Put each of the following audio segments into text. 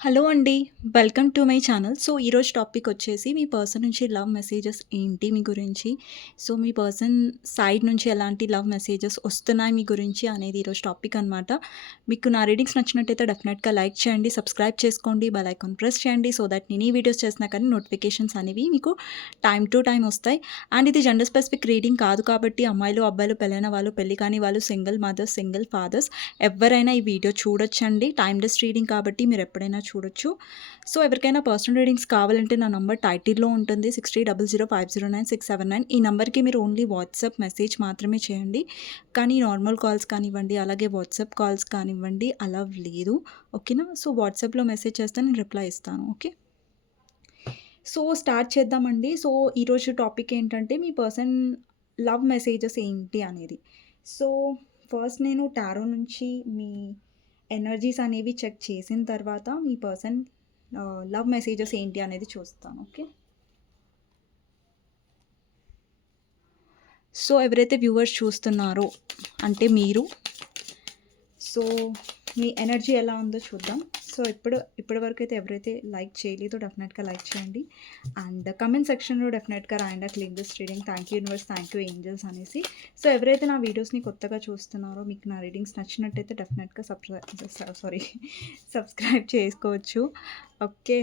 Hello అండి. Welcome to my channel. So, ఈరోజు topic వచ్చేసి మీ పర్సన్ నుంచి లవ్ మెసేజెస్ ఏంటి మీ గురించి? సో, మీ పర్సన్ సైడ్ నుంచి ఎలాంటి లవ్ మెసేజెస్ వస్తున్నాయి మీ గురించి అనేది ఈరోజు టాపిక్ అనమాట. మీకు నా రీడింగ్స్ నచ్చినట్టయితే డెఫినెట్‌గా లైక్ చేయండి, సబ్స్క్రైబ్ చేసుకోండి, బెల్ ఐకాన్ ప్రెస్ చేయండి. సో దట్ నేను ఈ వీడియోస్ చేసినా కానీ నోటిఫికేషన్స్ అనేవి మీకు టైమ్ టు టైమ్ వస్తాయి. అండ్ ఇది జెండర్ స్పెసిఫిక్ రీడింగ్ కాదు కాబట్టి అమ్మాయిలు, అబ్బాయిలు, పెళ్ళైన వాళ్ళు, పెళ్లి కాని వాళ్ళు, సింగిల్ మదర్స్, సింగిల్ ఫాదర్స్ ఎవ్వరైనా ఈ వీడియో చూడొచ్చండి. టైమ్‌లెస్ రీడింగ్ కాబట్టి మీరు ఎప్పుడైనా చూడొచ్చు. సో, ఎవరికైనా పర్సనల్ రీడింగ్స్ కావాలంటే నా నంబర్ టైటిల్‌లో ఉంటుంది. 6300509679 ఈ నంబర్‌కి మీరు ఓన్లీ వాట్సాప్ మెసేజ్ మాత్రమే చేయండి. కానీ నార్మల్ కాల్స్ కానివ్వండి, అలాగే వాట్సాప్ కాల్స్ కానివ్వండి అలౌ లేదు. ఓకేనా? సో, వాట్సాప్‌లో మెసేజ్ చేస్తే నేను రిప్లై ఇస్తాను. ఓకే. సో, స్టార్ట్ చేద్దామండి. సో, ఈరోజు టాపిక్ ఏంటంటే మీ పర్సన్ లవ్ మెసేజెస్ ఏంటి అనేది. సో, ఫస్ట్ నేను టారో నుంచి మీ ఎనర్జీస్ అనేవి చెక్ చేసిన తర్వాత మీ పర్సన్ లవ్ మెసేజెస్ ఏంటి అనేది చూస్తాను. ఓకే. సో, ఎవరైతే వ్యూవర్స్ చూస్తున్నారో అంటే మీరు, సో, మీ ఎనర్జీ ఎలా ఉందో చూద్దాం. సో, ఇప్పటి వరకు అయితే ఎవరైతే లైక్ చేయలేదో డెఫినెట్‌గా లైక్ చేయండి. అండ్ కమెంట్ సెక్షన్‌లో డెఫినెట్‌గా రాయండి clean this reading. Thank you universe, thank you angels అనేసి. సో, ఎవరైతే నా వీడియోస్‌ని కొత్తగా చూస్తున్నారో మీకు నా రీడింగ్స్ నచ్చినట్టయితే డెఫినెట్‌గా సబ్స్క్రైబ్ చేసుకోవచ్చు. ఓకే.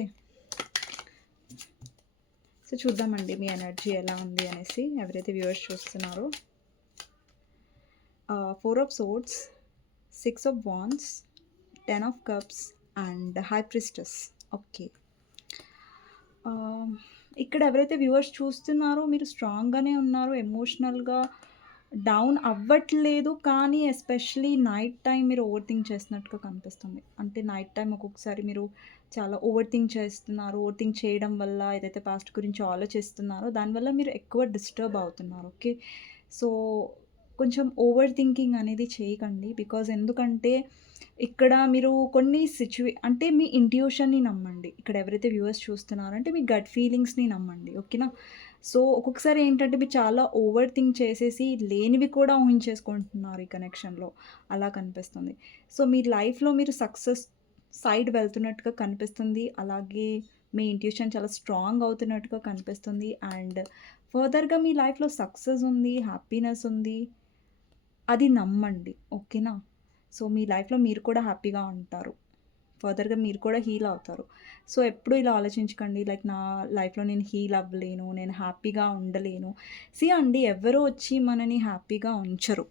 సో, చూద్దామండి మీ ఎనర్జీ ఎలా ఉంది అనేసి ఎవరైతే వ్యూవర్స్ చూస్తున్నారో. 4 of swords, 6 of wands, 10 of cups and high priestess. Okay. ఇక్కడ ఎవరైతే వ్యూవర్స్ చూస్తున్నారో మీరు స్ట్రాంగ్‌గానే ఉన్నారు. ఎమోషనల్‌గా డౌన్ అవ్వట్లేదు. కానీ ఎస్పెషల్లీ నైట్ టైమ్ మీరు ఓవర్ థింక్ చేస్తున్నట్టుగా కనిపిస్తుంది. అంటే నైట్ టైమ్ ఒక్కొక్కసారి మీరు చాలా ఓవర్ థింక్ చేస్తున్నారు. ఓవర్ థింక్ చేయడం వల్ల ఏదైతే పాస్ట్ గురించి ఆలోచిస్తున్నారో దానివల్ల మీరు ఎక్కువ డిస్టర్బ్ అవుతున్నారు. ఓకే. సో, కొంచెం ఓవర్ థింకింగ్ అనేది చేయకండి. బికాజ్ ఎందుకంటే ఇక్కడ మీరు కొన్ని అంటే మీ ఇంట్యూషన్‌ని నమ్మండి. ఇక్కడ ఎవరైతే వ్యూవర్స్ చూస్తున్నారో అంటే మీ గట్ ఫీలింగ్స్‌ని నమ్మండి. ఓకేనా? సో, ఒక్కొక్కసారి ఏంటంటే మీరు చాలా ఓవర్ థింక్ చేసేసి లేనివి కూడా ఊహించేసుకుంటున్నారు ఈ కనెక్షన్‌లో. అలా కనిపిస్తుంది. సో, మీ లైఫ్‌లో మీరు సక్సెస్ సైడ్ వెళ్తున్నట్టుగా కనిపిస్తుంది. అలాగే మీ ఇంట్యూషన్ చాలా స్ట్రాంగ్ అవుతున్నట్టుగా కనిపిస్తుంది. అండ్ ఫర్దర్‌గా మీ లైఫ్‌లో సక్సెస్ ఉంది, హ్యాపీనెస్ ఉంది. అది నమ్మండి. ఓకేనా? సో, మీ లైఫ్‌లో మీరు కూడా హ్యాపీగా ఉంటారు. ఫర్దర్‌గా మీరు కూడా హీల్ అవుతారు. సో, ఎప్పుడూ ఇలా ఆలోచించకండి లైక్ నా లైఫ్‌లో నేను హీల్ అవ్వలేను, నేను హ్యాపీగా ఉండలేను. అండి ఎవరు వచ్చి మనని హ్యాపీగా ఉంచరు.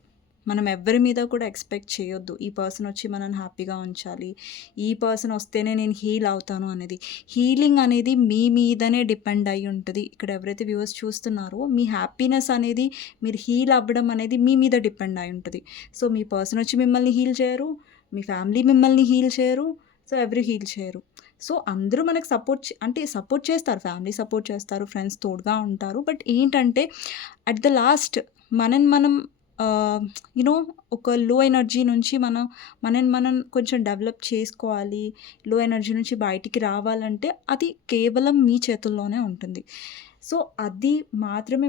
మనం ఎవ్వరి మీద కూడా ఎక్స్‌పెక్ట్ చేయొద్దు. ఈ పర్సన్ వచ్చి మనల్ని హ్యాపీగా ఉంచాలి. ఈ పర్సన్ వస్తేనే నేను హీల్ అవుతాను అనేది. హీలింగ్ అనేది మీ మీదనే డిపెండ్ అయ్యి ఉంటది. ఇక్కడ ఎవరైతే వ్యూవర్స్ చూస్తున్నారో మీ హ్యాపీనెస్ అనేది మీరు హీల్ అవ్వడం అనేది మీ మీద డిపెండ్ అయి ఉంటది. సో, మీ పర్సన్ వచ్చి మిమ్మల్ని హీల్ చేయరు. మీ ఫ్యామిలీ మిమ్మల్ని హీల్ చేయరు. సో, ఎవరు హీల్ చేయరు. సో, అందరూ మనకు సపోర్ట్ చేస్తారు. ఫ్యామిలీ సపోర్ట్ చేస్తారు. ఫ్రెండ్స్ తోడుగా ఉంటారు. బట్ ఏంటంటే అట్ ద లాస్ట్ మనని మనం యూనో ఒక లో ఎనర్జీ నుంచి మనని మనం కొంచెం డెవలప్ చేసుకోవాలి. లో ఎనర్జీ నుంచి బయటికి రావాలంటే అది కేవలం మీ చేతుల్లోనే ఉంటుంది. సో, అది మాత్రమే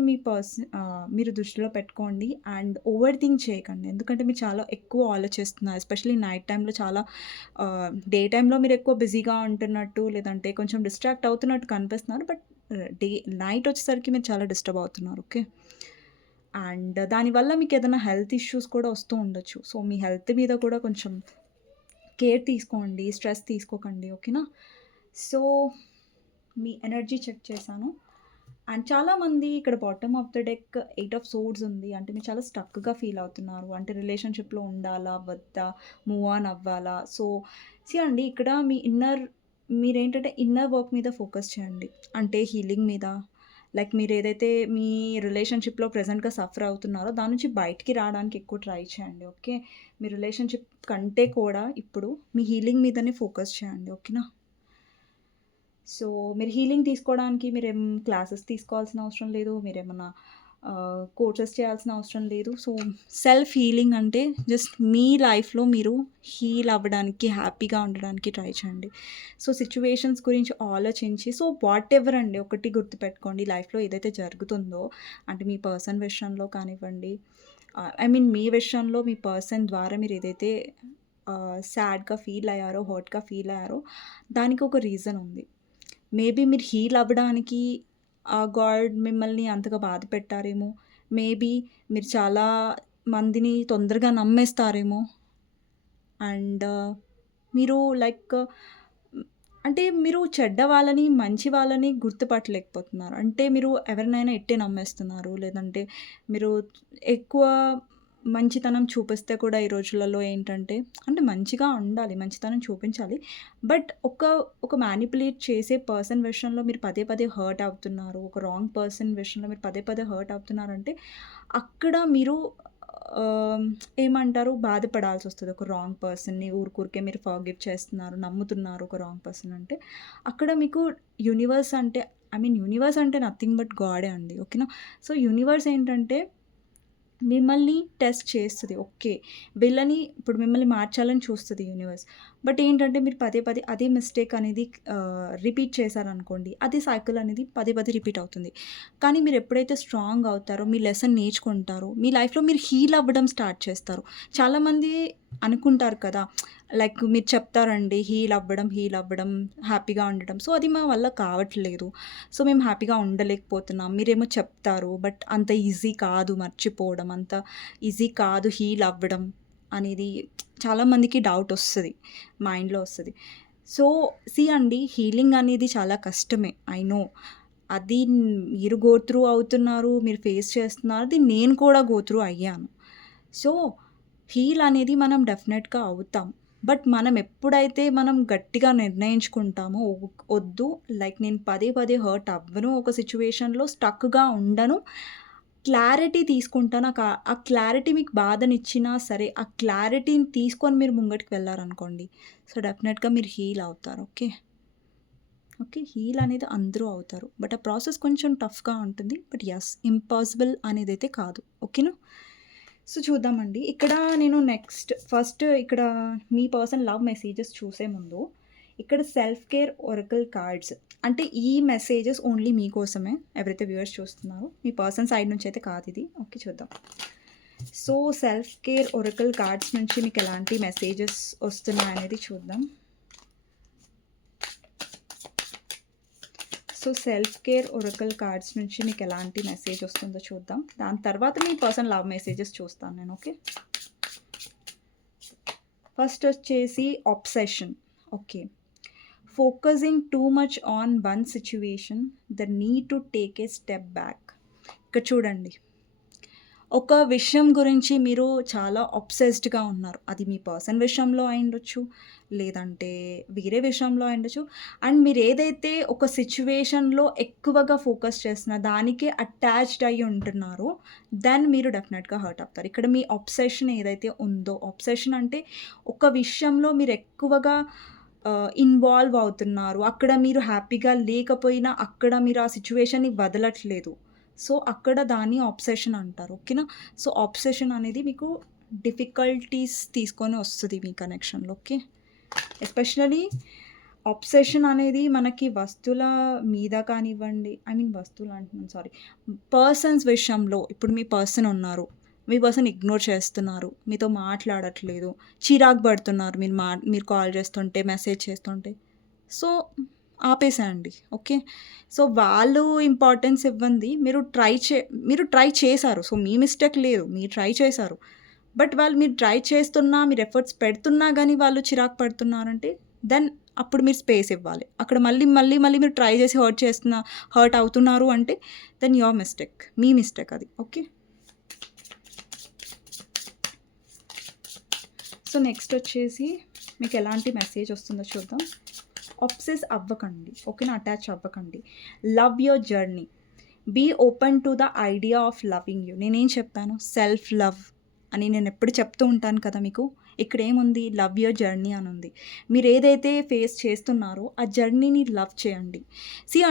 మీరు దృష్టిలో పెట్టుకోండి. అండ్ ఓవర్ థింక్ చేయకండి. ఎందుకంటే మీరు చాలా ఎక్కువ ఆలోచిస్తున్నారు. ఎస్పెషల్లీ నైట్ టైమ్‌లో చాలా డే టైమ్‌లో మీరు ఎక్కువ బిజీగా ఉంటున్నట్టు లేదంటే కొంచెం డిస్ట్రాక్ట్ అవుతున్నట్టు కనిపిస్తున్నారు. బట్ డే నైట్ వచ్చేసరికి మీరు చాలా డిస్టర్బ్ అవుతున్నారు. ఓకే. అండ్ దానివల్ల మీకేదైనా హెల్త్ ఇష్యూస్ కూడా వస్తూ ఉండొచ్చు. సో, మీ హెల్త్ మీద కూడా కొంచెం కేర్ తీసుకోండి. స్ట్రెస్ తీసుకోకండి. ఓకేనా? సో, మీ ఎనర్జీ చెక్ చేశాను. అండ్ చాలామంది ఇక్కడ bottom of the deck 8 of swords ఉంది. అంటే మీరు చాలా స్టక్‌గా ఫీల్ అవుతున్నారు. అంటే రిలేషన్‌షిప్‌లో ఉండాలా? వద్దా? మూవ్ ఆన్ అవ్వాలా? సో, అండి ఇక్కడ మీరేంటంటే ఇన్నర్ వర్క్ మీద ఫోకస్ చేయండి. అంటే హీలింగ్ మీద. లైక్ మీరేదైతే మీ రిలేషన్‌షిప్‌లో ప్రెజెంట్‌గా సఫర్ అవుతున్నారో దాని నుంచి బయటికి రావడానికి ఎక్కువ ట్రై చేయండి. ఓకే. మీ రిలేషన్‌షిప్ కంటే కూడా ఇప్పుడు మీ హీలింగ్ మీదనే ఫోకస్ చేయండి. ఓకేనా? సో, మీరు హీలింగ్ తీసుకోవడానికి మీరేం క్లాసెస్ తీసుకోవాల్సిన అవసరం లేదు. మీరేమన్నా కోర్సెస్ చేయాల్సిన అవసరం లేదు. సో, సెల్ఫ్ హీలింగ్ అంటే జస్ట్ మీ లైఫ్‌లో మీరు హీల్ అవ్వడానికి, హ్యాపీగా ఉండడానికి ట్రై చేయండి. సో, సిట్యుయేషన్స్ గురించి ఆలోచించి వాటెవర్ అండి ఒకటి గుర్తుపెట్టుకోండి లైఫ్‌లో ఏదైతే జరుగుతుందో అంటే మీ పర్సన్ విషయంలో కానివ్వండి, మీ విషయంలో మీ పర్సన్ ద్వారా మీరేదైతే సాడ్‌గా ఫీల్ అయ్యారో, హర్ట్‌గా ఫీల్ అయ్యారో దానికి ఒక రీజన్ ఉంది. మేబీ మీరు హీల్ అవ్వడానికి గాడ్ మిమ్మల్ని అంతగా బాధ పెట్టారేమో. మేబీ మీరు చాలా మందిని తొందరగా నమ్మేస్తారేమో. అండ్ మీరు లైక్ అంటే మీరు చెడ్డ వాళ్ళని, మంచి వాళ్ళని గుర్తుపట్టలేకపోతున్నారు. అంటే మీరు ఎవరినైనా ఎట్టే నమ్మేస్తున్నారు. లేదంటే మీరు ఎక్కువ మంచితనం చూపిస్తే కూడా ఈ రోజులలో ఏంటంటే అంటే మంచిగా ఉండాలి. మంచితనం చూపించాలి. బట్ ఒక మ్యానిపులేట్ చేసే పర్సన్ విషయంలో మీరు పదే పదే హర్ట్ అవుతున్నారు. ఒక రాంగ్ పర్సన్ విషయంలో మీరు పదే పదే హర్ట్ అవుతున్నారంటే అక్కడ మీరు ఆహ్, ఏమంటారు బాధపడాల్సొస్తది. ఒక రాంగ్ పర్సన్‌ని ఊరికే మీరు ఫర్గివ్ చేస్తున్నారు, నమ్ముతున్నారు ఒక రాంగ్ పర్సన్ అంటే, అక్కడ మీకు యూనివర్స్ అంటే యూనివర్స్ అంటే నథింగ్ బట్ గాడే అండి. ఓకేనా? సో, యూనివర్స్ ఏంటంటే మిమ్మల్ని టెస్ట్ చేస్తది. ఓకే. ఇప్పుడు మిమ్మల్ని మార్చాలని చూస్తది యూనివర్స్. బట్ ఏంటంటే మీరు పదే పదే అదే మిస్టేక్ అనేది రిపీట్ చేశారనుకోండి. అదే సైకిల్ అనేది పదే పదే రిపీట్ అవుతుంది. కానీ మీరు ఎప్పుడైతే స్ట్రాంగ్ అవుతారో, మీ లెసన్ నేర్చుకుంటారో, మీ లైఫ్‌లో మీరు హీల్ అవ్వడం స్టార్ట్ చేస్తారు. చాలామంది అనుకుంటారు కదా! లైక్ మీరు చెప్తారండి హీల్ అవ్వడం, హ్యాపీగా ఉండడం. సో, అది మా వల్ల కావట్లేదు. సో, మేము హ్యాపీగా ఉండలేకపోతున్నాం. మీరేమో చెప్తారు. బట్ అంత ఈజీ కాదు మర్చిపోవడం. అంత ఈజీ కాదు హీల్ అవ్వడం అనేది చాలామందికి డౌటొస్తది. మైండ్‌లో ఒస్తది. సో, అండి హీలింగ్ అనేది చాలా కష్టమే. I know. అది మీరు గో త్రూ అవుతున్నారు. మీరు ఫేస్ చేస్తున్నారు. అది నేను కూడా గో త్రూ అయ్యాను. సో, హీల్ అనేది మనం డెఫినెట్‌గా అవుతాం. బట్ మనం ఎప్పుడైతే మనం గట్టిగా నిర్ణయించుకుంటామో ఒద్దు లైక్ నేను పదే పదే హర్ట్ అవ్వను. ఒక సిట్యుయేషన్‌లో స్టక్‌గా ఉండను. క్లారిటీ తీసుకుంటా. ఆ క్లారిటీ మీకు బాధనిచ్చినా సరే, ఆ క్లారిటీని తీసుకొని మీరు ముంగటికి వెళ్లారనుకోండి. సో, డెఫినెట్‌గా మీరు హీల్ అవుతారు. ఓకే. ఓకే. హీల్ అనేది అందరూ అవుతారు. బట్ ఆ ప్రాసెస్ కొంచెం టఫ్‌గా ఉంటుంది. బట్ యెస్ ఇంపాసిబుల్ అనేదైతే కాదు. ఓకేనా? సో, చూద్దామండి. ఇక్కడ నేను ఫస్ట్ ఇక్కడ మీ పర్సన్ లవ్ మెసేజెస్ చూసే ముందు, ఇక్కడ సెల్ఫ్ కేర్ ఒరకల్ కార్డ్స్ అంటే ఈ మెసేజెస్ ఓన్లీ మీకోసమే. ఎవరైతే వ్యూవర్స్ చూస్తున్నారో మీ పర్సన్ సైడ్ నుంచి అయితే కాదిది. ఓకే చూద్దాం. So, self care oracle cards నుంచి మీకు ఎలాంటి మెసేజెస్ వస్తున్నాయనేది చూద్దాం. So, self care oracle cards నుంచి మీకు ఎలాంటి మెసేజ్ వస్తుందో చూద్దాం. దాని తర్వాత మీ పర్సన్ లవ్ మెసేజెస్ చూస్తాను నేను. ఓకే. ఫస్ట్ వచ్చేసి obsession. Okay. Focusing too much on one situation the need to take a step back. ఇక్కడ చూడండి. ఒక విషయం గురించి మీరు చాలా అబ్సెస్డ్‌గా ఉన్నారు. అది మీ పర్సన్ విషయంలో అయ్యుండొచ్చు, లేదంటే వేరే విషయంలో అయ్యుండొచ్చు. అండ్ మీరేదైతే ఒక సిట్యుయేషన్‌లో ఎక్కువగా ఫోకస్ చేస్తున్నారు, దానికే అటాచ్డ్ అయ్యి ఉంటున్నారో, దెన్ మీరు డెఫినెట్‌గా హర్ట్ అవుతారు. ఇక్కడ మీ అబ్సెషన్ ఏదైతే ఉందో, అబ్సెషన్ అంటే ఒక విషయంలో మీరు ఎక్కువగా ఇన్వాల్వ్ అవుతున్నారు. అక్కడ మీరు హ్యాపీగా లేకపోయినా, అక్కడ మీరు ఆ సిట్యుయేషన్‌ని వదలట్లేదు. సో, అక్కడ దాన్ని అబ్సెషన్ అంటారు. ఓకేనా? సో, అబ్సెషన్ అనేది మీకు డిఫికల్టీస్ తీసుకొని వస్తది మీ కనెక్షన్‌లో. ఓకే. ఎస్పెషల్లీ అబ్సెషన్ అనేది మనకి వస్తువుల మీద కానివ్వండి వస్తువులు అంటున్నాను సారీ. పర్సన్స్ విషయంలో ఇప్పుడు మీ పర్సన్ ఉన్నారు. మీ పర్సన్ ఇగ్నోర్ చేస్తున్నారు. మీతో మాట్లాడట్లేదు. చిరాకు పడుతున్నారు మీరు కాల్ చేస్తుంటే, మెసేజ్ చేస్తుంటే. సో, ఆపేసేయండి. ఓకే. సో, వాళ్ళు ఇంపార్టెన్స్ ఇవ్వంది మీరు ట్రై చేశారు. సో, మీ మిస్టేక్ లేదు. మీరు ట్రై చేశారు. బట్ మీరు ట్రై చేస్తున్నా, మీరు ఎఫర్ట్స్ పెడుతున్నా గానీ వాళ్ళు చిరాకు పడుతున్నారంటే, దెన్ అప్పుడు మీరు స్పేస్ ఇవ్వాలి. అక్కడ మళ్ళీ మీరు ట్రై చేసి హర్ట్ అవుతున్నారు అంటే, దెన్ యువర్ మిస్టేక్. మీ మిస్టేక్ అది. ఓకే. సో, నెక్స్ట్ వచ్చేసి మీకు ఎలాంటి మెసేజ్ వస్తుందో చూద్దాం. అబ్సెస్ అవ్వకండి. ఓకేనా? అటాచ్ అవ్వకండి. Love your journey. Be open to the idea of loving you. నేనేం చెప్పాను? సెల్ఫ్ లవ్ అని నేను ఎప్పుడు చెప్తూ ఉంటాను కదా మీకు. ఇక్కడ ఏముంది? లవ్ యువర్ జర్నీ అని ఉంది. మీరు ఏదైతే ఫేస్ చేస్తున్నారో ఆ జర్నీని లవ్ చేయండి.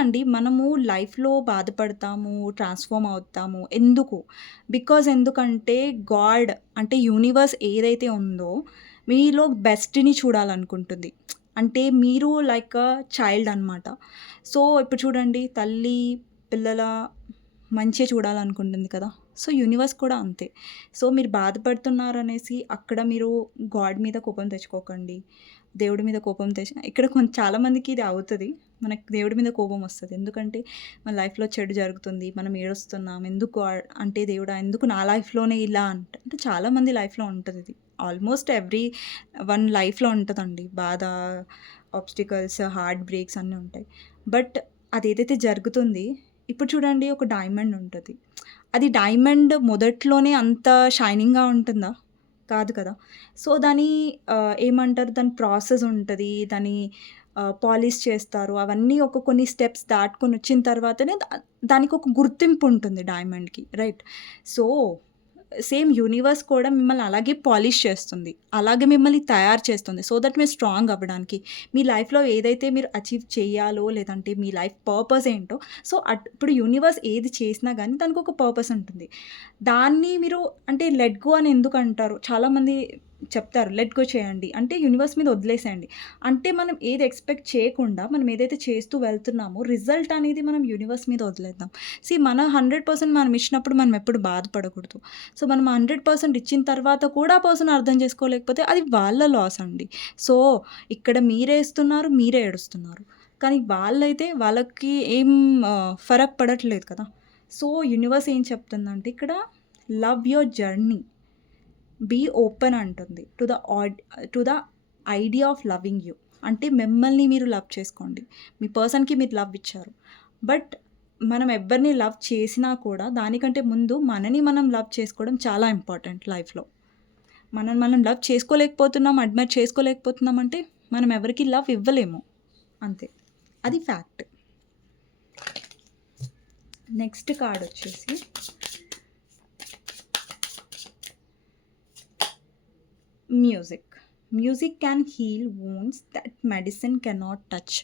అండి మనము లైఫ్‌లో బాధపడతాము, ట్రాన్స్‌ఫార్మ్ అవుతాము. ఎందుకంటే గాడ్ అంటే యూనివర్స్ ఏదైతే ఉందో మీలో బెస్ట్‌ని చూడాలనుకుంటుంది. అంటే మీరు లైక్ చైల్డ్ అనమాట. సో, ఇప్పుడు చూడండి తల్లి పిల్లల మంచే చూడాలనుకుంటుంది కదా! సో, యూనివర్స్ కూడా అంతే. సో, మీరు బాధపడుతున్నారనేసి అక్కడ మీరు గాడ్ మీద కోపం తెచ్చుకోకండి. దేవుడి మీద కోపం ఇక్కడ చాలా మందికి ఇది అవుతది. మనకు దేవుడి మీద కోపం వస్తది. ఎందుకంటే మన లైఫ్‌లో చెడు జరుగుతుంది. మనం ఏడుస్తున్నాం. ఎందుకు అంటే దేవుడా ఎందుకు నా లైఫ్‌లోనే ఇలా అంటే చాలా మంది లైఫ్‌లో ఉంటదిది. ఆల్మోస్ట్ ఎవ్రీ వన్ లైఫ్‌లో ఉంటదండి. బాధ, ఆబ్స్టికల్స్, హార్ట్ బ్రేక్స్ అన్నీ ఉంటాయి. బట్ అదేదైతే జరుగుతుంది ఇప్పుడు చూడండి ఒక డైమండ్ ఉంటది. అది డైమండ్ మొదట్లోనే అంత షైనింగ్‌గా ఉంటుందా? కాదు కదా! సో, దాని ఏమంటారు దాని ప్రాసెస్ ఉంటది. దాని పాలిష్ చేస్తారు. అవన్నీ ఒక కొన్ని స్టెప్స్ దాటుకొనొచ్చిన తర్వాతనే దానికొక గుర్తింపు ఉంటుంది డైమండ్‌కి. రైట్. సో, సేమ్ యూనివర్స్ కూడా మిమ్మల్ని అలాగే పాలిష్ చేస్తుంది. అలాగే మిమ్మల్ని తయారు చేస్తుంది. సో దట్ మీరు స్ట్రాంగ్ అవ్వడానికి. మీ లైఫ్‌లో ఏదైతే మీరు అచీవ్ చేయాలో లేదంటే మీ లైఫ్ పర్పస్ ఏంటో సో, ఇప్పుడు యూనివర్స్ ఏది చేసినా గానీ దానికొక పర్పస్ ఉంటుంది. దాన్ని మీరు అంటే లెట్ గో అని ఎందుకంటారు? చాలామంది చెప్తారు లెట్ గో చేయండి. అంటే యూనివర్స్ మీద వదిలేసేయండి. అంటే మనం ఏది ఎక్స్‌పెక్ట్ చేయకుండా మనం ఏదైతే చేస్తూ వెళ్తున్నామో రిజల్ట్ అనేది మనం యూనివర్స్ మీద వదిలేద్దాం. మన 100% మనం ఇచ్చినప్పుడు మనం ఎప్పుడు బాధపడకూడదు. సో, మనం 100% ఇచ్చిన తర్వాత కూడా ఆ పర్సన్ అర్థం చేసుకోలేకపోతే అది వాళ్ళ లాస్ అండి. సో, ఇక్కడ మీరే ఇస్తున్నారు, మీరే ఏడుస్తున్నారు. కానీ వాళ్ళైతే వాళ్ళకి ఏం ఫరక్ పడట్లేదు కదా! సో, యూనివర్స్ ఏం చెప్తుందంటే ఇక్కడ love your journey. Be open అంటుంది. To the idea of loving you. అంటే మిమ్మల్ని మీరు లవ్ చేసుకోండి. మీ పర్సన్‌కి మీరు లవ్ ఇచ్చారు. బట్ మనం ఎవ్వరిని లవ్ చేసినా కూడా దానికంటే ముందు మనని మనం లవ్ చేసుకోవడం చాలా ఇంపార్టెంట్ లైఫ్‌లో. మనల్ని మనం లవ్ చేసుకోలేకపోతున్నాం, అడ్మైర్ చేసుకోలేకపోతున్నాం అంటే మనం ఎవరికీ లవ్ ఇవ్వలేము. అంతే. అది ఫ్యాక్ట్. నెక్స్ట్ కార్డ్ వచ్చేసి music. Music can heal wounds that medicine cannot touch.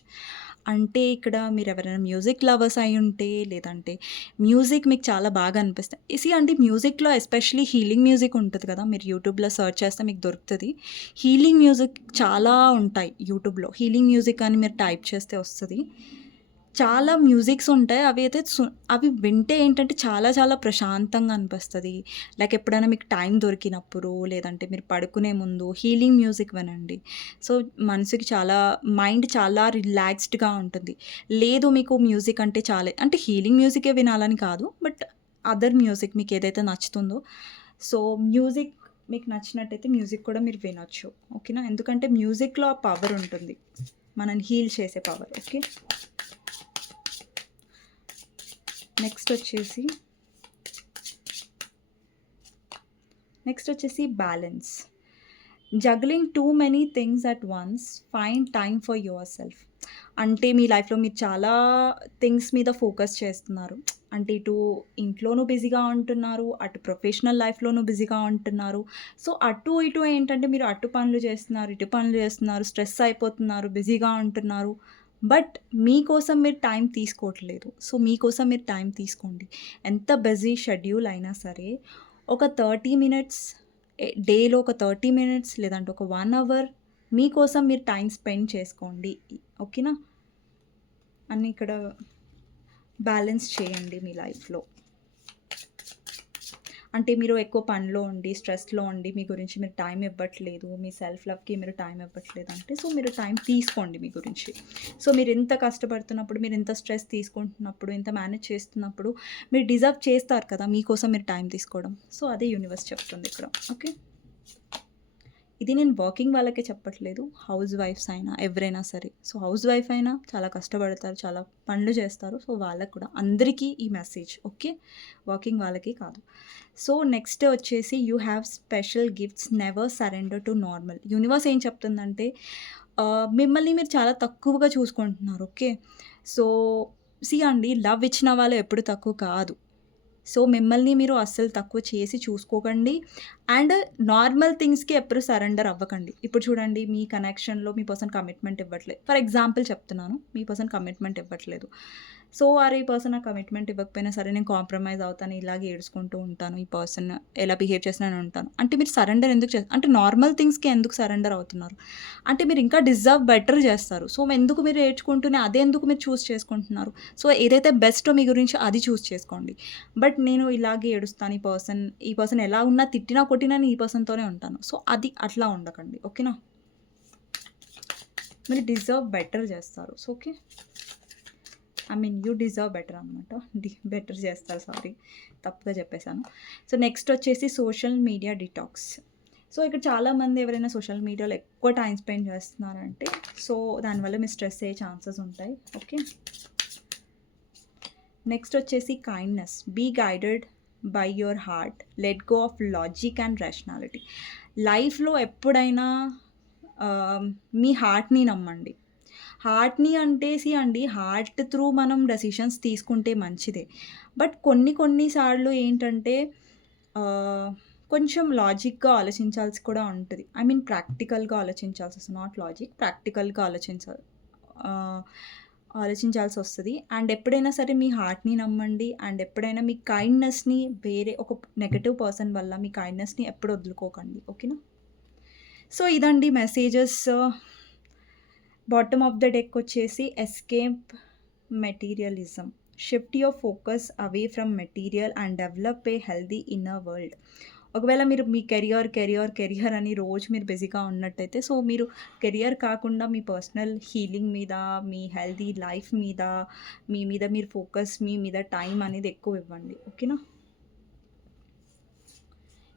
అంటే ఇక్కడ మీరు ఎవరైనా మ్యూజిక్ లవర్స్ అయ్యుంటే లేదంటే మ్యూజిక్ మీకు చాలా బాగా అనిపిస్తాయి. అంటే మ్యూజిక్‌లో ఎస్పెషల్లీ హీలింగ్ మ్యూజిక్ ఉంటది కదా! మీరు యూట్యూబ్‌లో సెర్చ్ చేస్తే మీకు దొరుకుతది. హీలింగ్ మ్యూజిక్ చాలా ఉంటాయి యూట్యూబ్‌లో. హీలింగ్ మ్యూజిక్ అని మీరు టైప్ చేస్తే వస్తది. చాలా మ్యూజిక్స్ ఉంటాయి. అవి వింటే ఏంటంటే చాలా చాలా ప్రశాంతంగా అనిపిస్తది. లైక్ ఎప్పుడైనా మీకు టైం దొరికినప్పుడు లేదంటే మీరు పడుకునే ముందు హీలింగ్ మ్యూజిక్ వినండి. సో, మనసుకి మైండ్ చాలా రిలాక్స్డ్‌గా ఉంటుంది. లేదు మీకు మ్యూజిక్ అంటే అంటే హీలింగ్ మ్యూజికే వినాలని కాదు. బట్ అదర్ మ్యూజిక్ మీకేదైతే నచ్చుతుందో సో, మ్యూజిక్ మీకు నచ్చినట్టయితే మ్యూజిక్ కూడా మీరు వినొచ్చు. ఓకేనా? ఎందుకంటే మ్యూజిక్‌లో ఆ పవర్ ఉంటుంది. మనల్ని హీల్ చేసే పవర్. ఓకే. నెక్స్ట్ వచ్చేసి balance. Juggling too many things at once. Find time for your self. అంటే మీ లైఫ్‌లో మీరు చాలా థింగ్స్ మీద ఫోకస్ చేస్తున్నారు. అంటే ఇటు ఇంట్లోనూ బిజీగా ఉంటున్నారు. అటు ప్రొఫెషనల్ లైఫ్‌లోనూ బిజీగా ఉంటున్నారు. సో, అటు ఇటు ఏంటంటే మీరు అటు పనులు చేస్తున్నారు, ఇటు పనులు చేస్తున్నారు, స్ట్రెస్ అయిపోతున్నారు, బిజీగా ఉంటున్నారు. బట్ మీకోసం మీరు టైం తీసుకోవట్లేదు. సో, మీకోసం మీరు టైం తీసుకోండి. ఎంత బిజీ షెడ్యూల్ అయినా సరే ఒక 30 మినిట్స్ డేలో ఒక 30 మినిట్స్ లేదంటే ఒక 1 అవర్ మీకోసం మీరు టైం స్పెండ్ చేసుకోండి. ఓకేనా? అన్నీ ఇక్కడ బ్యాలెన్స్ చేయండి మీ లైఫ్‌లో. అంటే మీరు ఎక్కువ పనిలో ఉండి, స్ట్రెస్‌లో ఉండి, మీ గురించి మీరు టైం ఇవ్వట్లేదు, మీ సెల్ఫ్ లవ్‌కి మీరు టైం ఇవ్వట్లేదు అంటే, సో, మీరు టైం తీసుకోండి మీ గురించి. సో, మీరు ఇంత కష్టపడుతున్నప్పుడు, మీరు ఇంత స్ట్రెస్ తీసుకుంటున్నప్పుడు, ఇంత మేనేజ్ చేస్తున్నప్పుడు, మీరు డిజర్వ్ చేస్తారు కదా! మీకోసం మీరు టైం తీసుకోవడం. సో, అదే యూనివర్స్ చెప్తుంది ఇక్కడ. ఓకే. ఇది నేను వర్కింగ్ వాళ్ళకే చెప్పట్లేదు. హౌస్ వైఫ్స్ అయినా ఎవరైనా సరే. సో, హౌస్ వైఫ్ అయినా చాలా కష్టపడతారు, చాలా పనులు చేస్తారు. సో, వాళ్ళకి కూడా అందరికీ ఈ మెసేజ్. ఓకే. వర్కింగ్ వాళ్ళకి కాదు. సో, నెక్స్ట్ వచ్చేసి you have special gifts never surrender to normal. Universe ఏం చెప్తుందంటే మిమ్మల్ని మీరు చాలా తక్కువగా చూసుకుంటున్నారు. ఓకే. సో, అండి లవ్ ఇచ్చిన వాళ్ళు ఎప్పుడు తక్కువ కాదు. సో, మిమ్మల్ని మీరు అస్సలు తక్కువ చేసి చూసుకోకండి. అండ్ నార్మల్ థింగ్స్‌కి ఎప్పుడు సరెండర్ అవ్వకండి. ఇప్పుడు చూడండి మీ కనెక్షన్‌లో మీ పర్సన్ కమిట్మెంట్ ఇవ్వట్లేదు. ఫర్ ఎగ్జాంపుల్ చెప్తున్నాను. మీ పర్సన్ కమిట్మెంట్ ఇవ్వట్లేదు. సో, అరే! ఈ పర్సన్ నాకు కమిట్మెంట్ ఇవ్వకపోయినా సరే నేను కాంప్రమైజ్ అవుతాను. ఇలాగే ఏడుసుకుంటూ ఉంటాను. ఈ పర్సన్ ఎలా బిహేవ్ చేసినా నేను ఉంటాను. అంటే మీరు సరెండర్ ఎందుకు అంటే నార్మల్ థింగ్స్‌కి ఎందుకు సరెండర్ అవుతున్నారు? అంటే మీరు ఇంకా డిజర్వ్ బెటర్ చేస్తారు. సో, ఎందుకు మీరు ఏడ్చుకుంటూనే అదే ఎందుకు మీరు చూజ్ చేసుకుంటున్నారు? సో, ఏదైతే బెస్టో మీ గురించి అది చూజ్ చేసుకోండి. బట్ నేను ఇలాగే ఏడుస్తాను. ఈ పర్సన్ ఎలా ఉన్నా తిట్టినా, కొట్టినా నేను ఈ పర్సన్‌తోనే ఉంటాను. సో, అది అట్లా ఉండకండి. ఓకేనా? మీరు డిజర్వ్ బెటర్ చేస్తారు. So, okay. You deserve better అనమాట. బెటర్ చేస్తారు, సారీ తప్పుగా చెప్పేసాను. సో, నెక్స్ట్ వచ్చేసి సోషల్ మీడియా డిటాక్స్. సో, ఇక్కడ చాలామంది ఎవరైనా సోషల్ మీడియాలో ఎక్కువ టైం స్పెండ్ చేస్తున్నారంటే, సో, దానివల్ల మీరు స్ట్రెస్ అయ్యే ఛాన్సెస్ ఉంటాయి. ఓకే. నెక్స్ట్ వచ్చేసి kindness. Be guided by your heart. Let go of logic and rationality. లైఫ్‌లో ఎప్పుడైనా మీ హార్ట్‌ని నమ్మండి. హార్ట్‌ని అండి హార్ట్ త్రూ మనం డెసిషన్స్ తీసుకుంటే మంచిదే. బట్ కొన్ని సార్లు ఏంటంటే ఆహ్, కొంచెం లాజిక్‌గా ఆలోచించాల్సి కూడా ఉంటది. ప్రాక్టికల్‌గా ఆలోచించాల్సొస్తది. Not logic. ప్రాక్టికల్‌గా ఆహ్, ఆలోచించాల్సొస్తది. అండ్ ఎప్పుడైనా సరే మీ హార్ట్‌ని నమ్మండి. అండ్ ఎప్పుడైనా మీ కైండ్‌నెస్‌ని వేరే ఒక నెగెటివ్ పర్సన్ వల్ల మీ కైండ్‌నెస్‌ని ఎప్పుడు వదులుకోకండి. ఓకేనా? సో, ఇదండి messages. Bottom of the deck వచ్చేసి escape materialism. Shift your focus away from material and develop a healthy inner world. ఒకవేళ మీరు మీ కెరియర్ అని రోజు మీరు బిజీగా ఉన్నట్టయితే, సో, మీరు కెరియర్ కాకుండా మీ పర్సనల్ హీలింగ్ మీద, మీ హెల్తీ లైఫ్ మీద, మీ మీద మీరు ఫోకస్, మీ మీద టైం అనేది ఎక్కువ ఇవ్వండి. ఓకేనా?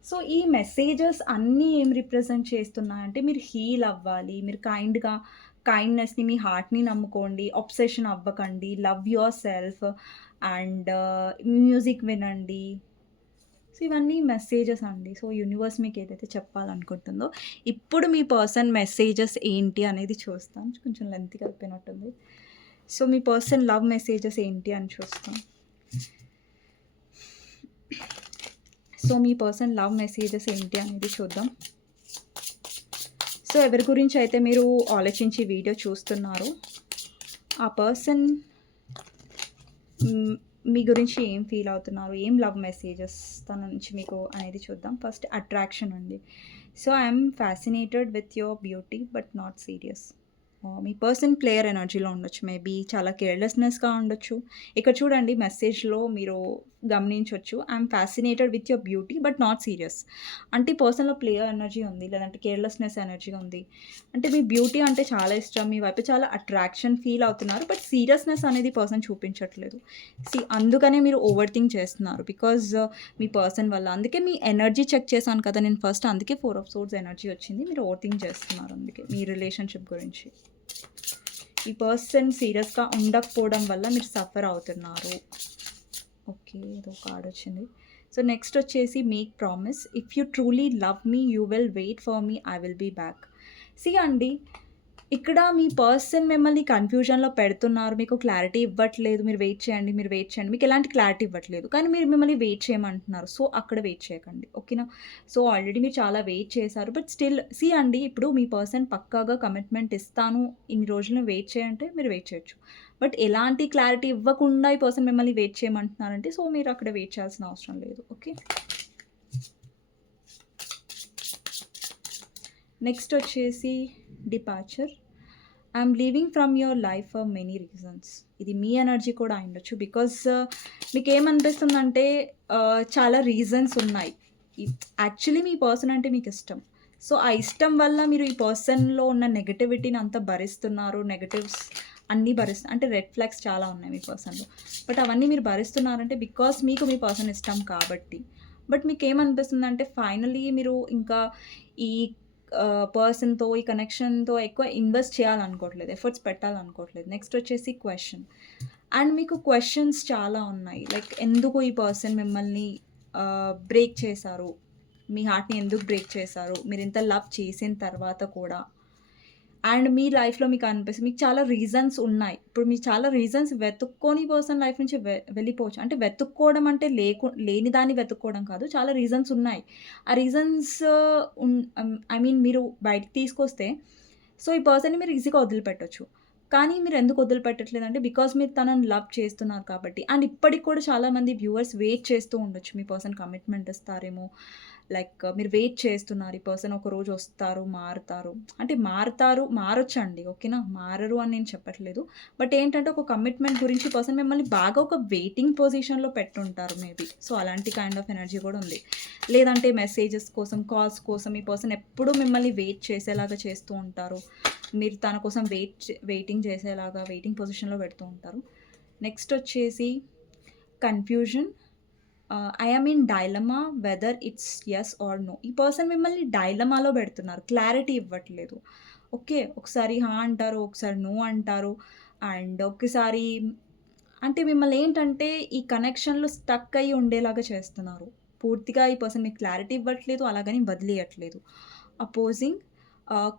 సో, ఈ మెసేజెస్ అన్నీ ఏం రిప్రజెంట్ చేస్తున్నాయంటే మీరు హీల్ అవ్వాలి. మీరు కైండ్‌నెస్‌ని, మీ హార్ట్‌ని నమ్ముకోండి. అబ్సెషన్ అవ్వకండి. Love your self and music వినండి. సో, ఇవన్నీ మెసేజెస్ అండి. సో, యూనివర్స్ మీకు ఏదైతే చెప్పాలనుకుంటుందో, ఇప్పుడు మీ పర్సన్ మెసేజెస్ ఏంటి అనేది చూస్తాం. కొంచెం లెంగ్తీగా అయిపోయినట్టుంది. సో, మీ పర్సన్ లవ్ మెసేజెస్ ఏంటి అని చూస్తాం. సో, మీ పర్సన్ లవ్ మెసేజెస్ ఏంటి అనేది చూద్దాం. సో, ఎవరి గురించి అయితే మీరు ఆలోచించి వీడియో చూస్తున్నారో, ఆ పర్సన్ మీ గురించి ఏం ఫీల్ అవుతున్నారు? ఏం లవ్ మెసేజెస్ తన నుంచి మీకు అనేది చూద్దాం. ఫస్ట్ అట్రాక్షన్ అండి. So, I'm fascinated with your beauty but not serious. మీ పర్సన్ ప్లేయర్ ఎనర్జీలో ఉండొచ్చు. మేబీ చాలా కేర్‌లెస్‌నెస్‌గా ఉండొచ్చు. ఇక్కడ చూడండి మెసేజ్‌లో మీరు గమనించొచ్చు. I'm fascinated with your beauty but not serious. అంటే ఈ పర్సన్‌లో ప్లేయర్ ఎనర్జీ ఉంది. లేదంటే కేర్‌లెస్‌నెస్ ఎనర్జీ ఉంది. అంటే మీ బ్యూటీ అంటే చాలా ఇష్టం. మీ వైపు చాలా అట్రాక్షన్ ఫీల్ అవుతున్నారు. బట్ సీరియస్‌నెస్ అనేది పర్సన్ చూపించట్లేదు. అందుకనే మీరు ఓవర్ థింక్ చేస్తున్నారు. బికాజ్ మీ పర్సన్ వల్ల. అందుకే మీ ఎనర్జీ చెక్ చేశాను కదా నేను ఫస్ట్. అందుకే 4 ఆఫ్ సోర్డ్స్ ఎనర్జీ వచ్చింది. మీరు ఓవర్ థింక్ చేస్తున్నారు అందుకే మీ రిలేషన్‌షిప్ గురించి. ఈ పర్సన్ సీరియస్‌గా ఉండకపోవడం వల్ల మీరు సఫర్ అవుతున్నారు. ఓకే. ఏదో కార్డ్ వచ్చింది. సో, నెక్స్ట్ వచ్చేసి make promise. If you truly love me you will wait for me I will be back. అండి, ఇక్కడ మీ పర్సన్ మిమ్మల్ని కన్‌ఫ్యూజన్‌లో పెడుతున్నారు. మీకు క్లారిటీ ఇవ్వట్లేదు. మీరు వెయిట్ చేయండి, మీరు వెయిట్ చేయండి. మీకు ఎలాంటి క్లారిటీ ఇవ్వట్లేదు. కానీ మిమ్మల్ని వెయిట్ చేయమంటున్నారు. సో, అక్కడ వెయిట్ చేయకండి. ఓకేనా? సో, ఆల్రెడీ మీరు చాలా వెయిట్ చేశారు. బట్ స్టిల్ అండి, ఇప్పుడు మీ పర్సన్ పక్కాగా కమిట్మెంట్ ఇస్తాను, ఇన్ని రోజులు వెయిట్ చేయంటే మీరు వెయిట్ చేయొచ్చు. బట్ ఎలాంటి క్లారిటీ ఇవ్వకుండా ఈ పర్సన్ మిమ్మల్ని వెయిట్ చేయమంటున్నారంటే, సో, మీరు అక్కడ వెయిట్ చేయాల్సిన అవసరం లేదు. ఓకే. నెక్స్ట్ వచ్చేసి departure. I'm leaving from your life for many reasons. ఇది మీ ఎనర్జీ కూడా అయ్యుండొచ్చు. బికాజ్ మీకేమనిపిస్తుందంటే చాలా రీజన్స్ ఉన్నాయి. యాక్చువల్లీ మీ పర్సన్ అంటే మీకు ఇష్టం. సో, ఆ ఇష్టం వల్ల మీరు ఈ పర్సన్‌లో ఉన్న నెగటివిటీని అంతా భరిస్తున్నారు. నెగటివ్స్ అన్నీ అంటే రెడ్ ఫ్లాగ్స్ చాలా ఉన్నాయి మీ పర్సన్‌లో. బట్ అవన్నీ మీరు భరిస్తున్నారంటే బికాజ్ మీకు మీ పర్సన్ ఇష్టం కాబట్టి. బట్ మీకేమనిపిస్తుందంటే ఫైనల్లీ మీరు ఇంకా ఈ పర్సన్‌తో, ఈ కనెక్షన్‌తో ఎక్కువ ఇన్వెస్ట్ చేయాలనుకోవట్లేదు. ఎఫర్ట్స్ పెట్టాలనుకోవట్లేదు. నెక్స్ట్ వచ్చేసి క్వెషన్. అండ్ మీకు క్వెషన్స్ చాలా ఉన్నాయి. లైక్ ఎందుకు ఈ పర్సన్ మిమ్మల్ని బ్రేక్ చేశారు? మీ హార్ట్‌ని ఎందుకు బ్రేక్ చేశారు? మీరింత లవ్ చేసిన తర్వాత కూడా. అండ్ మీ లైఫ్‌లో మీకు చాలా రీజన్స్ ఉన్నాయి. ఇప్పుడు మీరు చాలా రీజన్స్ వెతుక్కొని పర్సన్ లైఫ్ నుంచి వెళ్ళిపోవచ్చు. అంటే వెతుక్కోవడం అంటే లేని దాన్ని వెతుక్కోవడం కాదు. చాలా రీజన్స్ ఉన్నాయి. ఆ రీజన్స్ మీరు బయటికి తీసుకొస్తే, సో, ఈ పర్సన్‌ని మీరు ఈజీగా వదిలిపెట్టొచ్చు. కానీ మీరెందుకు వదిలిపెట్టట్లేదంటే, బికాజ్ మీరు తనని లవ్ చేస్తున్నారు కాబట్టి. అండ్ ఇప్పటికి కూడా చాలామంది వ్యూవర్స్ వెయిట్ చేస్తూ ఉండొచ్చు. మీ పర్సన్ కమిట్మెంట్ ఇస్తారేమో. లైక్ మీరు వెయిట్ చేస్తున్నారు. ఈ పర్సన్ ఒకరోజు వస్తారు, మారుతారు. అంటే మారుతారు, మారొచ్చండి. ఓకేనా? మారరు అని నేను చెప్పట్లేదు. బట్ ఏంటంటే, ఒక కమిట్మెంట్ గురించి పర్సన్ మిమ్మల్ని బాగా ఒక వెయిటింగ్ పొజిషన్‌లో పెట్టుంటారు మేబీ. సో, అలాంటి కైండ్ ఆఫ్ ఎనర్జీ కూడా ఉంది. లేదంటే మెసేజెస్ కోసం, కాల్స్ కోసం ఈ పర్సన్ ఎప్పుడూ మిమ్మల్ని వెయిట్ చేసేలాగా చేస్తూ ఉంటారు. మీరు తన కోసం వెయిటింగ్ చేసేలాగా వెయిటింగ్ పొజిషన్‌లో పెడుతూ ఉంటారు. నెక్స్ట్ వచ్చేసి confusion. I am in dilemma whether it's yes or no. ఈ పర్సన్ మిమ్మల్ని డైలమాలో పెడుతున్నారు. క్లారిటీ ఇవ్వట్లేదు. ఓకే. ఒకసారి హా అంటారు, ఒకసారి నో అంటారు. అండ్ ఒక్కసారి అంటే మిమ్మల్ని ఏంటంటే ఈ కనెక్షన్‌లో స్టక్ అయ్యి ఉండేలాగా చేస్తున్నారు. పూర్తిగా ఈ పర్సన్ మీకు క్లారిటీ ఇవ్వట్లేదు. అలాగని వదిలేయట్లేదు. Opposing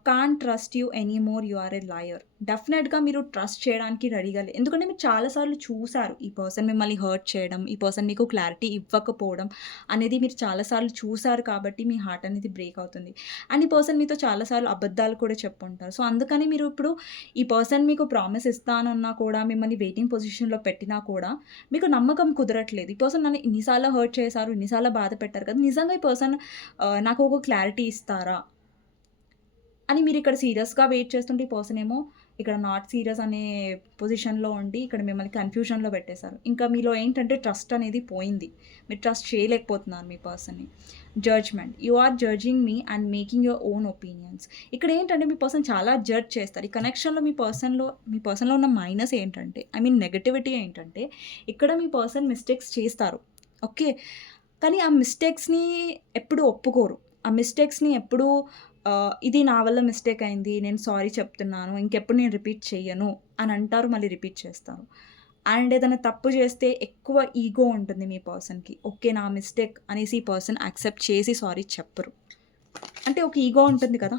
can't trust you anymore you are a liar. డెఫినెట్‌గా మీరు ట్రస్ట్ చేయడానికి రెడీగా ఎందుకంటే మీరు చాలా సార్లు చూసారు. ఈ పర్సన్ మిమ్మల్ని హర్ట్ చేయడం, ఈ పర్సన్ మీకు క్లారిటీ ఇవ్వకపోవడం అనేది మీరు చాలా సార్లు చూసారు కాబట్టి మీ హార్ట్ అనేది బ్రేక్ అవుతుంది. అండ్ ఈ పర్సన్ మీతో చాలా సార్లు అబద్ధాలు కూడా చెప్పుంటారు. సో, అందుకని మీరు ఇప్పుడు ఈ పర్సన్ మీకు ప్రామిస్ ఇస్తానన్నా కూడా, మిమ్మల్ని వెయిటింగ్ పొజిషన్‌లో పెట్టినా కూడా మీకు నమ్మకం కుదరట్లేదు. ఈ పర్సన్ నన్ను ఇన్ని సార్లు హర్ట్ చేశారు, ఇన్ని సార్లు బాధ పెట్టారు కదా! నిజంగా ఈ పర్సన్ నాకు ఒక క్లారిటీ ఇస్తారా? అని మీరిక్కడ సీరియస్‌గా వెయిట్ చేస్తుంటే, ఈ పర్సన్ ఏమో ఇక్కడ నాట్ సీరియస్ అనే పొజిషన్‌లో ఉండి, ఇక్కడ మిమ్మల్ని కన్‌ఫ్యూజన్‌లో పెట్టేశారు. ఇంకా మీలో ఏంటంటే ట్రస్ట్ అనేది పోయింది. మీరు ట్రస్ట్ చేయలేకపోతున్నారు మీ పర్సన్‌ని. Judgement. You are judging me and making your own opinions. ఇక్కడ ఏంటంటే మీ పర్సన్ చాలా జడ్జ్ చేస్తారు. ఈ కనెక్షన్‌లో మీ పర్సన్‌లో ఉన్న మైనస్ ఏంటంటే, ఐ మీన్ నెగటివిటీ ఏంటంటే, ఇక్కడ మీ పర్సన్ మిస్టేక్స్ చేస్తారు. ఓకే. కానీ ఆ మిస్టేక్స్‌ని ఎప్పుడు ఒప్పుకోరు. ఆ మిస్టేక్స్‌ని ఎప్పుడూ ఇది నా వల్ల మిస్టేక్ అయింది. నేను సారీ చెప్తున్నాను. ఇంకెప్పుడు నేను రిపీట్ చెయ్యను అని అంటారు. మళ్ళీ రిపీట్ చేస్తారు. అండ్ ఏదైనా తప్పు చేస్తే ఎక్కువ ఈగో ఉంటుంది మీ పర్సన్‌కి. ఓకే. నా మిస్టేక్ అనేసి ఈ పర్సన్ యాక్సెప్ట్ చేసి సారీ చెప్పరు. అంటే ఒక ఈగో ఉంటుంది కదా!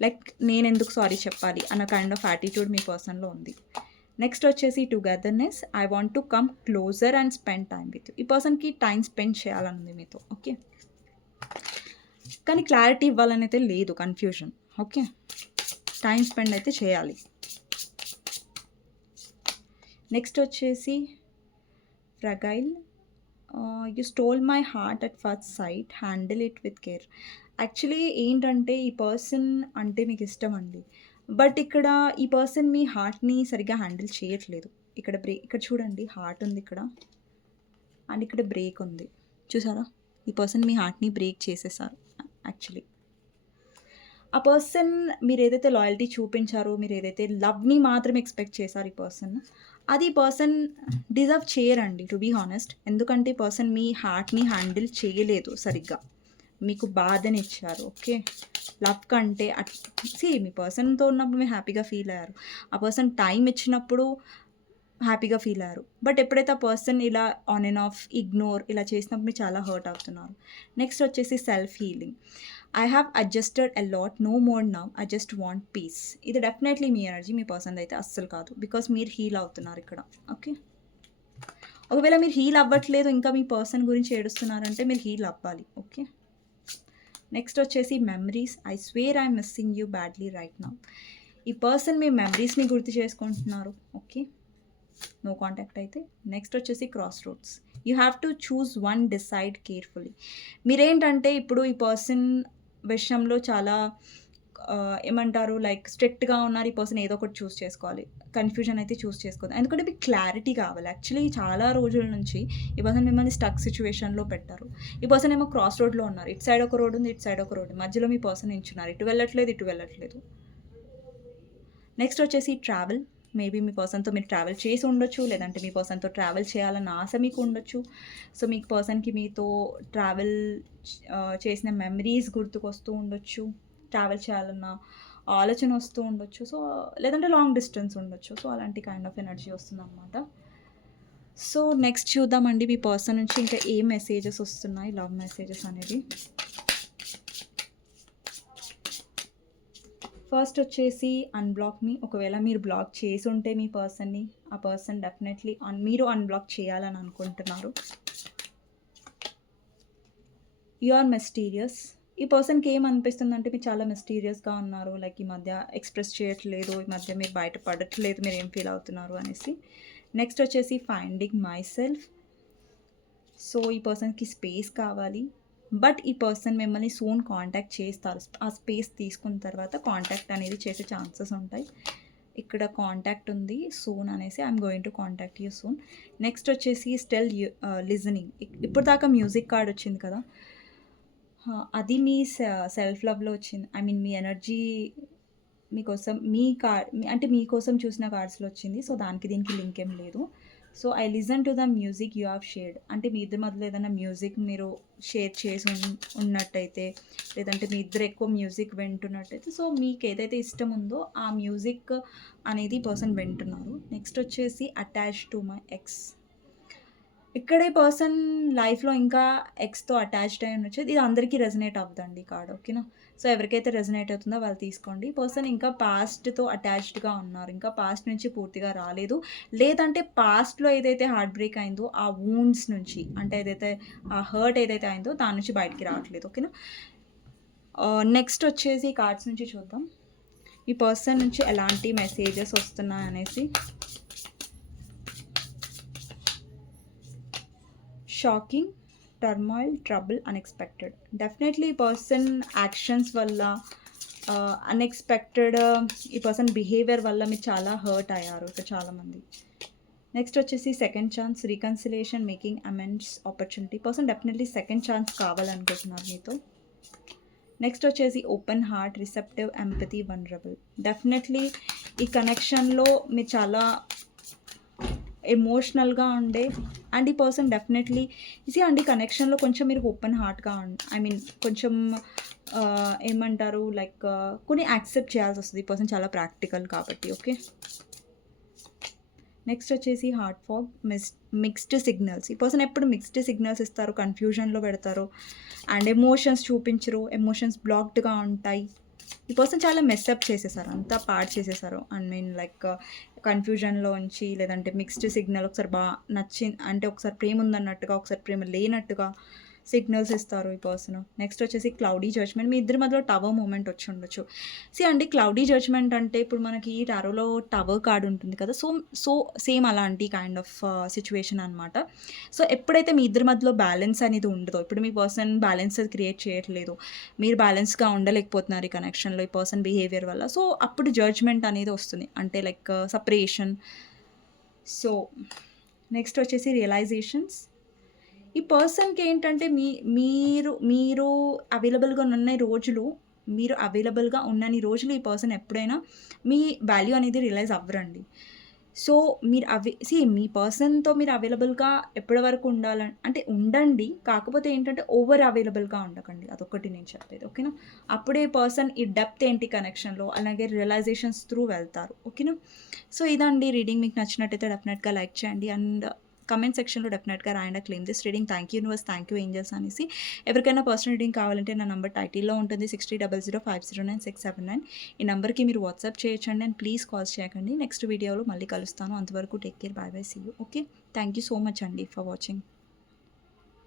లైక్ నేనెందుకు సారీ చెప్పాలి అన్న కైండ్ ఆఫ్ యాటిట్యూడ్ మీ పర్సన్‌లో ఉంది. నెక్స్ట్ వచ్చేసి togetherness. I want to come closer and spend time with you. ఈ పర్సన్‌కి టైమ్ స్పెండ్ చేయాలని ఉంది మీతో. ఓకే. కానీ క్లారిటీ ఇవ్వాలనైతే లేదు. కన్‌ఫ్యూజన్. ఓకే. టైమ్ స్పెండ్ అయితే చేయాలి. నెక్స్ట్ వచ్చేసి fragile. You stole my heart at first sight. Handle it with care. Actually ఏంటంటే ఈ పర్సన్ అంటే మీకు ఇష్టమండి. బట్ ఇక్కడ ఈ పర్సన్ మీ హార్ట్‌ని సరిగ్గా హ్యాండిల్ చేయట్లేదు. ఇక్కడ చూడండి హార్ట్ ఉంది ఇక్కడ. అండ్ ఇక్కడ బ్రేక్ ఉంది. చూసారా? ఈ పర్సన్ మీ హార్ట్‌ని బ్రేక్ చేసేసారు యాక్చువల్లీ. ఆ పర్సన్ మీరేదైతే లాయల్టీ చూపించారో, మీరేదైతే లవ్‌ని మాత్రం ఎక్స్‌పెక్ట్ చేశారు ఈ పర్సన్, అది ఈ పర్సన్ డిజర్వ్ చేయరండి టు బీ హానెస్ట్. ఎందుకంటే ఈ పర్సన్ మీ హార్ట్‌ని హ్యాండిల్ చేయలేదు సరిగ్గా. మీకు బాధనిచ్చారు. ఓకే. లవ్ కంటే మీ పర్సన్‌తో ఉన్నప్పుడు మీరు హ్యాపీగా ఫీల్ అయ్యారు. ఆ పర్సన్ టైమ్ ఇచ్చినప్పుడు హ్యాపీగా ఫీల్ అయ్యారు. బట్ ఎప్పుడైతే ఆ పర్సన్ ఇలా ఆన్ అండ్ ఆఫ్ ఇగ్నోర్ ఇలా చేసినప్పుడు మీరు చాలా హర్ట్ అవుతున్నారు. నెక్స్ట్ వచ్చేసి self healing. I have adjusted a lot. No more now. I just want peace. ఇది డెఫినెట్లీ మీ ఎనర్జీ. మీ పర్సన్‌ది అయితే అస్సలు కాదు. బికాజ్ మీరు హీల్ అవుతున్నారు ఇక్కడ. ఓకే. ఒకవేళ మీరు హీల్ అవ్వట్లేదు, ఇంకా మీ పర్సన్ గురించి ఏడుస్తున్నారంటే మీరు హీల్ అవ్వాలి. ఓకే. నెక్స్ట్ వచ్చేసి memories. I swear I missing you badly right now. ఈ పర్సన్ మీ మెమరీస్‌ని గుర్తు చేసుకుంటున్నారు. ఓకే. నో కాంటాక్ట్ అయితే. నెక్స్ట్ వచ్చేసి cross roads. You have to choose one, decide carefully. మీరేంటంటే ఇప్పుడు ఈ పర్సన్ విషయంలో చాలా ఏమంటారు లైక్ స్ట్రిక్ట్‌గా ఉన్నారు. ఈ పర్సన్ ఏదో ఒకటి చూస్ చేసుకోవాలి. కన్‌ఫ్యూజన్ అయితే చూస్ చేసుకోవద్దు. ఎందుకంటే మీకు క్లారిటీ కావాలి. యాక్చువల్లీ చాలా రోజుల నుంచి ఈ పర్సన్ మిమ్మల్ని స్టక్ సిట్యుయేషన్‌లో పెట్టారు. ఈ పర్సన్ ఏమో క్రాస్ రోడ్‌లో ఉన్నారు. ఇటు సైడ్ ఒక రోడ్ ఉంది, ఇటు సైడ్ ఒక రోడ్. మధ్యలో మీ పర్సన్ నించున్నారు. ఇటు వెళ్ళట్లేదు. నెక్స్ట్ వచ్చేసి ట్రావెల్. మేబీ మీ పర్సన్‌తో మీరు ట్రావెల్ చేసి ఉండొచ్చు. లేదంటే మీ పర్సన్‌తో ట్రావెల్ చేయాలన్న ఆశ మీకు ఉండొచ్చు. సో, మీకు పర్సన్‌కి మీతో ట్రావెల్ చేసిన మెమరీస్ గుర్తుకొస్తూ ఉండొచ్చు. ట్రావెల్ చేయాలన్న ఆలోచన వస్తూ ఉండొచ్చు. సో, లేదంటే లాంగ్ డిస్టెన్స్ ఉండొచ్చు. సో, అలాంటి కైండ్ ఆఫ్ ఎనర్జీ వస్తుందనమాట. సో, నెక్స్ట్ చూద్దామండి మీ పర్సన్ నుంచి ఇంకా ఏం మెసేజెస్ వస్తున్నాయి, లవ్ మెసేజెస్ అనేవి. ఫస్ట్ వచ్చేసి అన్‌బ్లాక్ మీ. ఒకవేళ మీరు బ్లాక్ చేసుంటే మీ పర్సన్‌ని, ఆ పర్సన్ డెఫినెట్లీ మీరు అన్‌బ్లాక్ చేయాలని అనుకుంటున్నారు. You are mysterious. ఈ పర్సన్‌కి ఏమనిపిస్తుందంటే మీరు చాలా మిస్టీరియస్‌గా ఉన్నారు. లైక్ ఈ మధ్య ఎక్స్‌ప్రెస్ చేయట్లేదు. ఈ మధ్య మీరు బయట పడట్లేదు. మీరేం ఫీల్ అవుతున్నారు అనేసి. నెక్స్ట్ వచ్చేసి ఫైండింగ్ మై సెల్ఫ్. సో, ఈ పర్సన్‌కి స్పేస్ కావాలి. బట్ ఈ పర్సన్ మిమ్మల్ని సూన్ కాంటాక్ట్ చేస్తారు. ఆ స్పేస్ తీసుకున్న తర్వాత కాంటాక్ట్ అనేది చేసే ఛాన్సెస్ ఉంటాయి. ఇక్కడ కాంటాక్ట్ ఉంది. సూన్ అనేసి I'm going to contact you soon. Next వచ్చేసి స్టిల్ లిజనింగ్. ఇప్పటిదాకా మ్యూజిక్ కార్డ్ వచ్చింది కదా! అది మీ సెల్ఫ్ లవ్‌లో వచ్చింది. ఐ మీన్ మీ ఎనర్జీ మీకోసం మీ అంటే మీకోసం చూసిన కార్డ్స్‌లో వచ్చింది. సో, దానికి దీనికి లింక్ ఏం లేదు. So, I listen to the music you have shared. అంటే మీ ఇద్దరి మధ్యలో ఏదైనా మ్యూజిక్ మీరు షేర్ చేసి ఉన్నట్టయితే, లేదంటే మీ ఇద్దరు ఎక్కువ మ్యూజిక్ వింటున్నట్టయితే, సో, మీకు ఏదైతే ఇష్టం ఉందో ఆ మ్యూజిక్ అనేది పర్సన్ వింటున్నారు. నెక్స్ట్ వచ్చేసి అటాచ్డ్ టు మై ఎక్స్. ఇక్కడే పర్సన్ లైఫ్‌లో ఇంకా ఎక్స్‌తో అటాచ్డ్ అయ్యి ఉండొచ్చు. ఇది అందరికీ రెజొనేట్ అవ్వదండి ఈ కార్డ్. ఓకేనా? సో, ఎవరికైతే రెజొనేట్ అవుతుందో వాళ్ళు తీసుకోండి. పర్సన్ ఇంకా పాస్ట్‌తో అటాచ్డ్‌గా ఉన్నారు. ఇంకా పాస్ట్ నుంచి పూర్తిగా రాలేదు. లేదంటే పాస్ట్‌లో ఏదైతే హార్ట్ బ్రేక్ అయిందో ఆ వూండ్స్ నుంచి, అంటే ఏదైతే ఆ హర్ట్ ఏదైతే అయిందో దాని నుంచి బయటికి రావట్లేదు. ఓకేనా? నెక్స్ట్ వచ్చేసి కార్డ్స్ నుంచి చూద్దాం. ఈ పర్సన్ నుంచి ఎలాంటి మెసేజెస్ వస్తున్నాయనేసి. Shocking, turmoil, trouble, unexpected. Definitely ఈ పర్సన్ యాక్షన్స్ వల్ల అన్‌ఎక్స్‌పెక్టెడ్ ఈ పర్సన్ బిహేవియర్ వల్ల మీరు చాలా హర్ట్ అయ్యారు ఇక్కడ చాలామంది. నెక్స్ట్ వచ్చేసి second chance, reconciliation, making amends, opportunity. Person definitely second chance కావాలనుకుంటున్నారు మీతో. నెక్స్ట్ వచ్చేసి open heart, receptive, empathy, vulnerable. Definitely ఈ కనెక్షన్‌లో మీరు చాలా ఎమోషనల్‌గా ఉండే అండ్ ఈ పర్సన్ డెఫినెట్‌లీ అండి కనెక్షన్‌లో కొంచెం మీరు ఓపెన్ హార్ట్‌గా ఐ మీన్ కొంచెం ఏమంటారు లైక్ కొన్ని యాక్సెప్ట్ చేయాల్సొస్తది. ఈ పర్సన్ చాలా ప్రాక్టికల్ కాబట్టి. ఓకే. నెక్స్ట్ వచ్చేసి హార్ట్ ఫాగ్, మిక్స్డ్ సిగ్నల్స్. ఈ పర్సన్ ఎప్పుడు మిక్స్డ్ సిగ్నల్స్ ఇస్తారు, కన్ఫ్యూజన్‌లో పెడతారు అండ్ ఎమోషన్స్ చూపించరు. ఎమోషన్స్ బ్లాక్డ్‌గా ఉంటాయి. ఈ పర్సన్ చాలా మెస్అప్ చేసేసారు. అంతా పాడు చేసేసారు. ఐ మీన్ లైక్ కన్ఫ్యూజన్‌లో ఉంచి లేదంటే మిక్స్డ్ సిగ్నల్ ఒకసారి అంటే ఒకసారి ప్రేమ ఉందన్నట్టుగా, ఒకసారి ప్రేమ లేనట్టుగా సిగ్నల్స్ ఇస్తారు ఈ పర్సన్. నెక్స్ట్ వచ్చేసి క్లౌడీ జడ్జ్‌మెంట్. మీ ఇద్దరి మధ్యలో టవర్ మూమెంట్ వచ్చి ఉండొచ్చు. అండి క్లౌడీ జడ్జ్‌మెంట్ అంటే ఇప్పుడు మనకి టారోలో టవర్ కార్డ్ ఉంటుంది కదా! సో సేమ్ అలాంటి కైండ్ ఆఫ్ సిట్యుయేషన్ అనమాట. సో ఎప్పుడైతే మీ ఇద్దరి మధ్యలో బ్యాలెన్స్ అనేది ఉండదో, ఇప్పుడు మీ పర్సన్ బ్యాలెన్స్ క్రియేట్ చేయట్లేదు. మీరు బ్యాలెన్స్‌గా ఉండలేకపోతున్నారు ఈ కనెక్షన్‌లో ఈ పర్సన్ బిహేవియర్ వల్ల. సో అప్పుడు జడ్జ్‌మెంట్ అనేది వస్తుంది. అంటే లైక్ సెపరేషన్. సో నెక్స్ట్ వచ్చేసి రియలైజేషన్స్. ఈ పర్సన్‌కి ఏంటంటే మీరు అవైలబుల్‌గా ఉన్నన్ని రోజులు ఈ పర్సన్ ఎప్పుడైనా మీ వాల్యూ అనేది రియలైజ్ అవ్వరండి. సో, మీరు మీ పర్సన్‌తో మీరు అవైలబుల్‌గా ఎప్పటి వరకు అంటే ఉండండి. కాకపోతే ఏంటంటే ఓవర్ అవైలబుల్‌గా ఉండకండి. అదొక్కటి నేను చెప్పేది. ఓకేనా? అప్పుడే పర్సన్ ఈ డెప్త్ ఏంటి కనెక్షన్‌లో అలాగే రియలైజేషన్స్ త్రూ వెళ్తారు. ఓకేనా? సో, ఇదండి రీడింగ్. మీకు నచ్చినట్టయితే డెఫినెట్‌గా లైక్ చేయండి అండ్ కమెంట్ సెక్షన్‌లో డెఫినెట్‌గా రాయండి. Claim this reading. Thank you universe, thank you angels అనేసి. ఎవరికైనా పర్సనల్ రీడింగ్ కావాలంటే నా నంబర్ టైటిల్‌లో ఉంటుంది 6000509679. ఈ నంబర్‌కి మీరు వాట్సాప్ చేయొచ్చండి అండ్ ప్లీజ్ కాల్స్ చేయకండి. నెక్స్ట్ వీడియోలో మళ్ళీ కలుస్తాను. అంతవరకు take care. Bye bye. See you. Okay. Thank you so much అండి ఫర్ వాచింగ్.